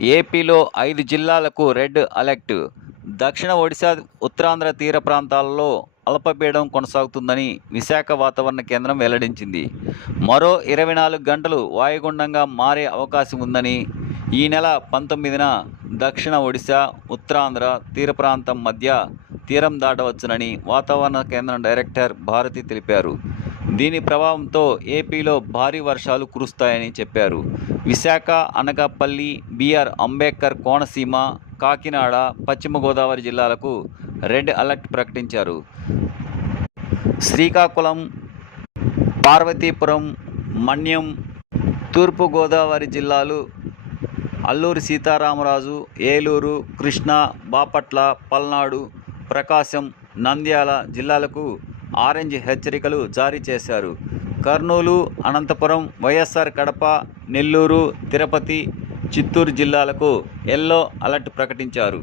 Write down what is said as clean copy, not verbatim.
ఏపీలో 5 జిల్లాలకు red alert. దక్షిణ ఒడిశా, ఉత్తరాంధ్ర తీర ప్రాంతాల్లో అల్పపీడనం కొనసాగుతుందని విశాఖ వాతావరణ కేంద్రం వెల్లడించింది. మరో 24 గంటలు వాయుగుండంగా మారే అవకాశం ఉందని, ఈ నెల 19న దక్షిణ ఒడిశా, ఉత్తరాంధ్ర తీర ప్రాంతం మధ్య తీరం దాటవచ్చునని వాతావరణ కేంద్రం డైరెక్టర్ భారతి తెలిపారు. దీని ప్రభావంతో ఏపీలో భారీ వర్షాలు కురుస్తాయని చెప్పారు. విశాఖ, అనకాపల్లి, బీఆర్ అంబేద్కర్ కోనసీమ, కాకినాడ, పశ్చిమ గోదావరి జిల్లాలకు రెడ్ అలర్ట్ ప్రకటించారు. శ్రీకాకుళం, పార్వతీపురం, మన్యం, తూర్పు గోదావరి జిల్లాలు, అల్లూరి సీతారామరాజు, ఏలూరు, కృష్ణా, బాపట్ల, పల్నాడు, ప్రకాశం, నంద్యాల జిల్లాలకు ఆరెంజ్ హెచ్చరికలు జారీ చేశారు. కర్నూలు, అనంతపురం, వైఎస్ఆర్ కడప, నెల్లూరు, తిరుపతి, చిత్తూరు జిల్లాలకు ఎల్లో అలర్ట్ ప్రకటించారు.